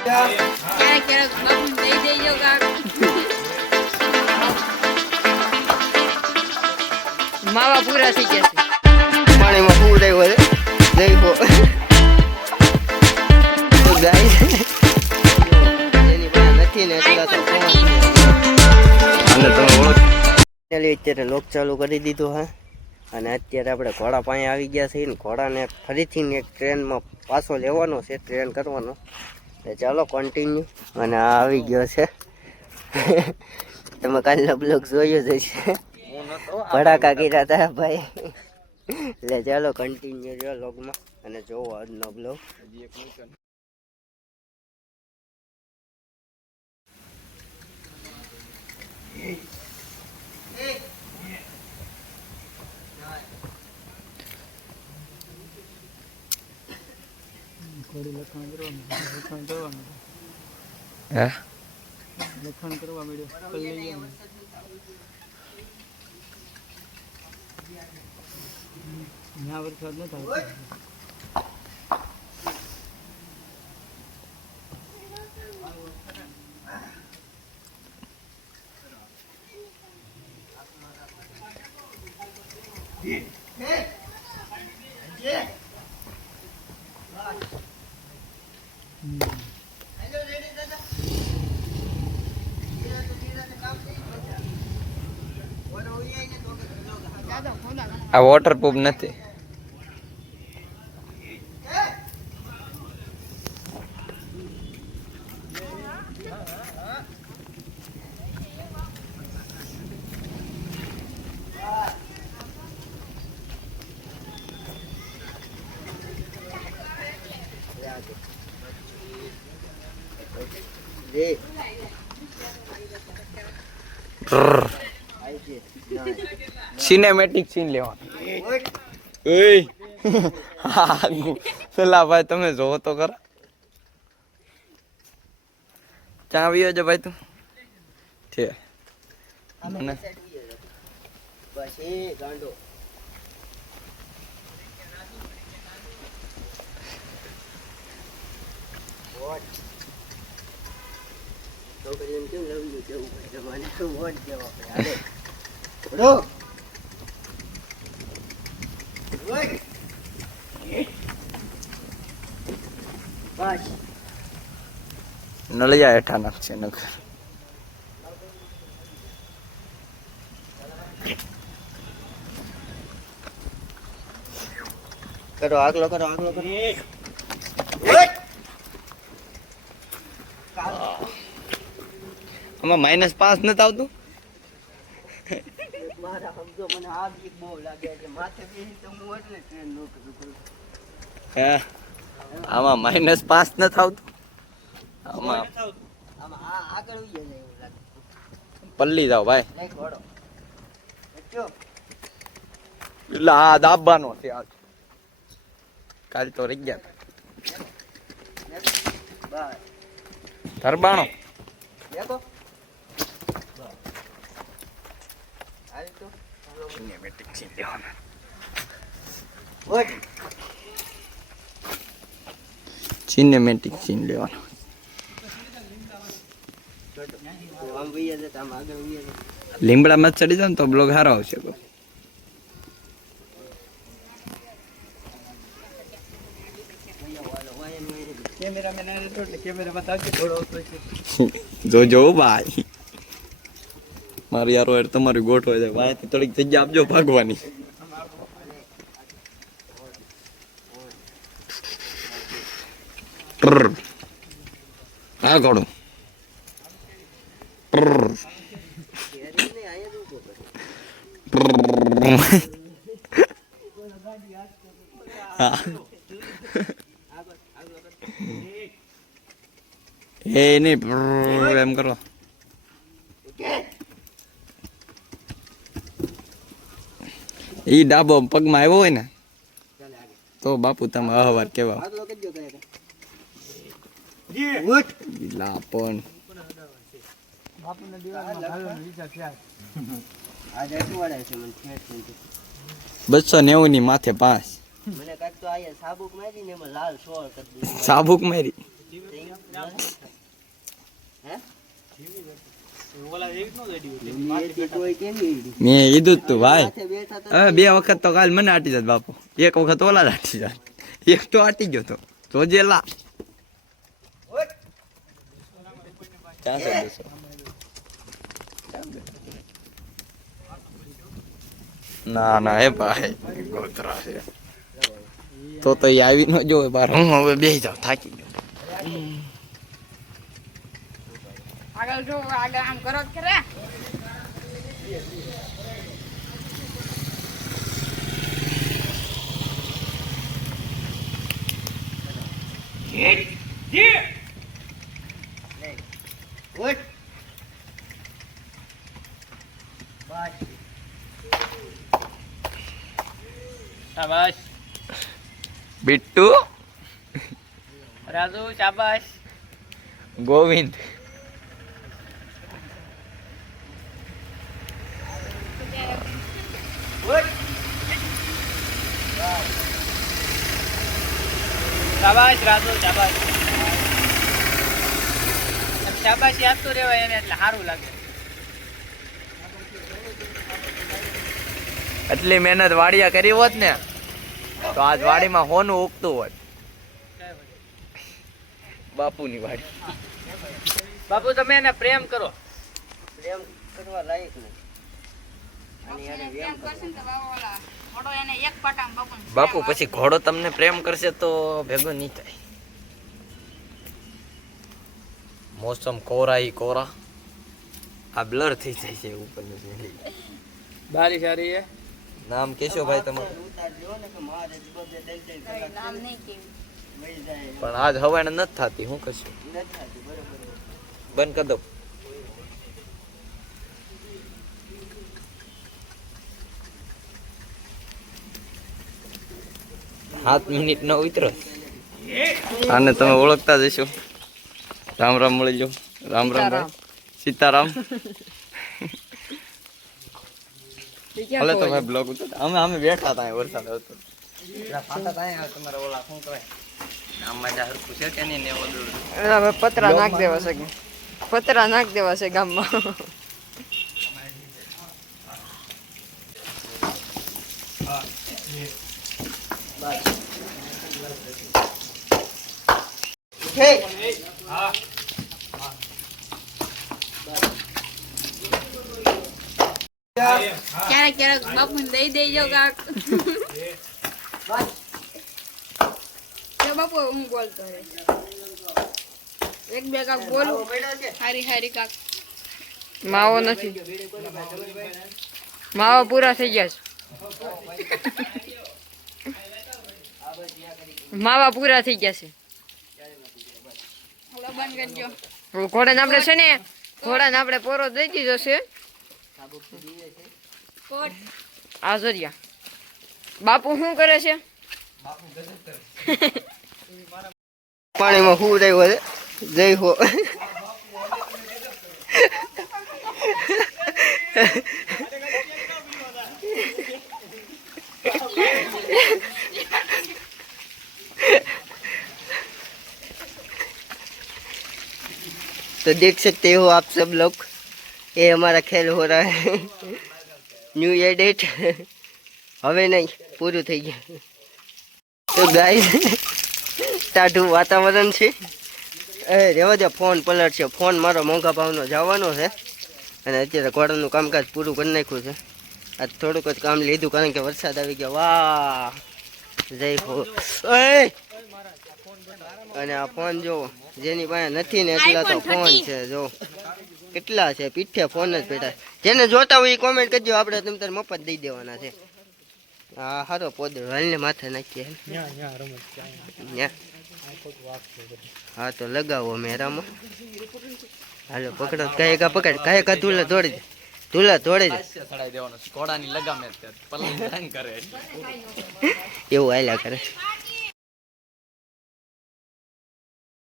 માવા પૂરા થઈ જશે પાણીમાં ફૂલ આવ્યો છે દેખો તો ગાઈસ એની પાસે નથી ને એટલા તો ફોન અને તમે ઓળખ અત્યારે લોક ચાલુ કરી દીધો હા અને અત્યારે આપણે ઘોડા પાસે આવી ગયા છીએ ને ઘોડાને ફરીથી એક ટ્રેનમાં પાછો લેવાનો છે ટ્રેન કરવાનો એટલે ચાલો કન્ટિન્યુ અને આ આવી ગયો છે તમે કાલનો બ્લોગ જોયો જ હશે ભડાકા કર્યા હતા ભાઈ એટલે ચાલો કન્ટિન્યુ જો બ્લોગમાં અને જોવો આજનો બ્લોગ લખણ કરવા મળ્યો ના વરસાદ ન થાય આ વોટરપ્રૂફ નથી સિનેમેટિક સીન લેવાનું પેલા ભાઈ તમે જોવો તો ખરા ક્યાં આવ્યો છે ભાઈ તું છે મને બસ એ ગાંડો વોટ તો કરીને કેમ લવ્યું કેવું પડે મને વોટ જવા પડે બરો બસ નળિયા હેઠા નાખશે નગર કરો આગલો કરો આમાં -5 નથી આવતું મારા સમજો મને આ બી બહુ લાગે છે માથે બેસી તો હું એટલે ટ્રેન નો કરું હે આમાં -5 નથી આવતું આમાં આમાં આ આગળ ઉઈ જાય એવું લાગે પલ્લી જાવ ભાઈ નહીં ઘોડો જો એટલે આ દાબવાનો છે આજ કાલ તો રહી ગયા બસ ધરબાણો દેખો હાલ તો સિનેમેટિક સીન લેવાના વોટ સિનેમેટિક સીન લેવાનો આમ વઈ જતા આમ આગળ વઈ જતા લીમડામાં ચડી જાવ ને તો બ્લોગ સારો આવશે જોજો ભાઈ મારું યાર યાર તમારી ગોઠવો છે ભાઈ થોડીક જગ્યા આપજો ભાગવાની હા ઘોડું એ નહીં એમ કરો ઈ ડાબો પગમાં આવ્યો હોય ને તો બાપુ તમે અહવાર કેવા પણ 290 ની માથે 5 મને કાક તો આયા સાબુક મારી ને એમાં લાલ સોળ કરી દીધી સાબુક મારી મેં કીધું જ તું ભાઈ. હવે 2 વખત તો કાલ મને આટી જાત બાપુ, 1 વખત ઓલા જ આટી જાત, એક તો આટી ગયો તો જોજેલા. ના ના હે ભાઈ ગોતરા છે તો એ આવી ન જોવે બાર. હું હવે બેસી જાઉં, થાકી ગયો. આગળ જો, આગળ આમ કરો જ ખરા. શાબાશ બિટ્ટુ, રાજુ, શાબાશ. ગોવિંદ, શાબાશ રાજુ, શાબાશ. શાબાશ યાદ તો રેવાય એને, એટલે સારું લાગે. એટલી મહેનત વાડિયા કરી હોત ને તો આજ વાડીમાં હોનું ઉગતું હોત. બાપુની વાડી. બાપુ તમે એને પ્રેમ કરો. પ્રેમ કરવા લાયક નથી. આની હારે વ્યાયામ કરવો. બાપુ પછી ઘોડો તમને પ્રેમ કરશે તો ભેગો નહીં થાય. મોસમ કોરા કોરા, આ બ્લર થઈ જાય છે ઉપર. બારી સારી હે. નામ કેશો ભાઈ તમારું? પણ આજ હવાને નથી થતી, હું કશું બંધ કરી દઉં. 7 મિનિટ નો ઉતરો. આને તમે ઓળખતા જશો. રામ રામ મળી લો. રામ રામ ભાઈ. સીતારામ. ભલે તો ભાઈ બ્લોગ ઉતર. અમે બેઠા હતા વરસાદ આવતો. તમારે ઓલા શું કહેવાય આમાં જા હરખું છે કે નહીં ને ઓલું પતરા નાખ દેવા છે, પતરા નાખ દેવા છે ગામમાં. ક્યારેક ક્યારેક બાપુ દઈ દેજો કાક. બાપુ હું બોલતો રે 1-2 કાક બોલું. હારી હારી કાક. માવો નથી, માવો પૂરા થઈ ગયા છે. માવા પૂરા થઈ ગયા છે. ઘોડાને આપણે છે ને, ઘોડાને આપણે પોરો દઈ દીધો છે. આ જરિયા બાપુ શું કરે છે? પાણીમાં હું રહ્યો છે. જય હો. तो देख सकते हो आप सब लोग, ये हमारा खेल हो रहा है. न्यू ईयर डेट હવે નહીં, પૂરું થઈ ગયું. તો ગાઈસ ટાઢું વાતાવરણ છે. રેવા દે, ફોન પલટ છે. ફોન મારો મોંઘા ભાવનો જવાનો છે અને અત્યારે ઘોડાનું કામકાજ પૂરું કરી નાખ્યું છે. આ થોડુંક જ કામ લીધું કારણ કે વરસાદ આવી ગયો. વાહ જય હો. અને આ ફોન જો જેની પાસે નથી ને એટલા તો ફોન છે. જો કેટલા છે, પીઠે ફોન જ બેઠા. જેને જોતા હોય એ કોમેન્ટ કરજો, આપણે તમે તાર મફત દઈ દેવાના છે. હા હારો પોદરો હાલને માથે નાખીએ. હા તો લગાવો મેરામાં. હાલો પકડો, કહે કા પકડ, કહે કા તુલા દોડી દે, તુલા દોડી દે. ઘોડાની લગામે પલંગ કરે એવું હાલ્યા કરે.